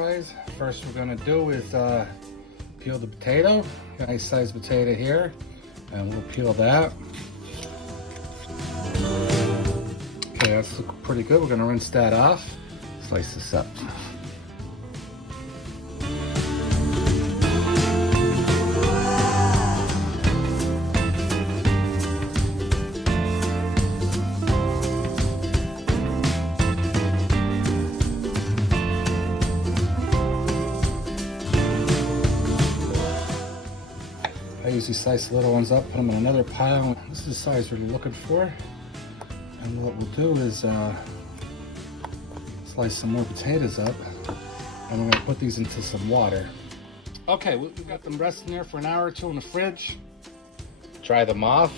fries. First we're gonna do is peel the potato. Nice sized potato here. And we'll peel that. Okay, that's looking pretty good. We're gonna rinse that off. Slice this up. I usually slice the little ones up, put them in another pile. This is the size we're looking for. And what we'll do is slice some more potatoes up, and we're gonna put these into some water. Okay, we've got them resting there for an hour or two in the fridge. Dry them off,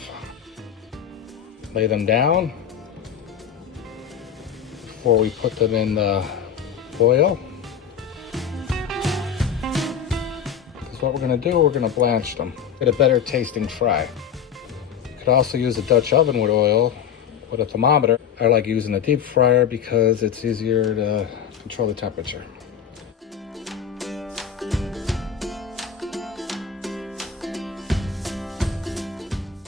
lay them down before we put them in the oil. What we're gonna do, we're gonna blanch them. Get a better tasting fry. You could also use a Dutch oven with oil, with a thermometer. I like using a deep fryer because it's easier to control the temperature.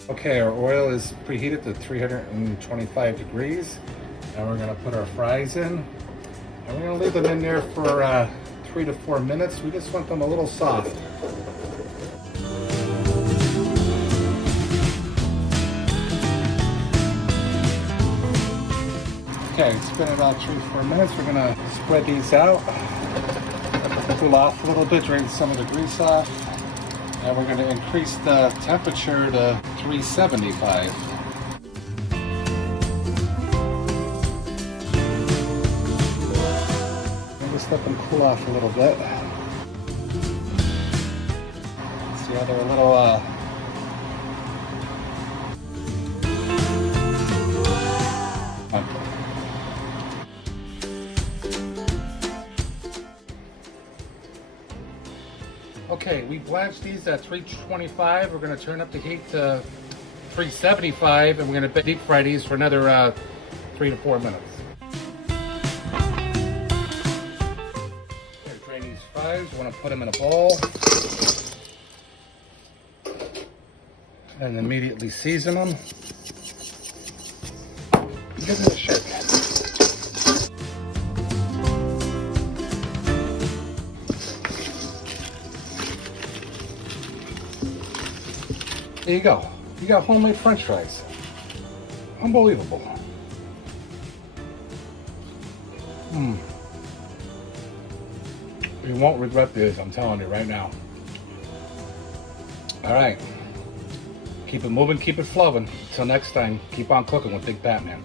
Okay, our oil is preheated to 325 degrees. And we're gonna put our fries in. And we're gonna leave them in there for 3 to 4 minutes. We just want them a little soft. Okay, it's been about 3 to 4 minutes. We're gonna spread these out, cool off a little bit, drain some of the grease off, and we're gonna increase the temperature to 375. And just let them cool off a little bit. See how they're a little Okay, we blanched these at 325. We're going to turn up the heat to 375, and we're going to deep fry these for another 3 to 4 minutes. Okay, drain these fries. We want to put them in a bowl and immediately season them. Give it a shake. There you go. You got homemade French fries. Unbelievable. You won't regret this, I'm telling you right now. All right. Keep it moving, keep it flowing. Until next time, keep on cooking with Big Batman.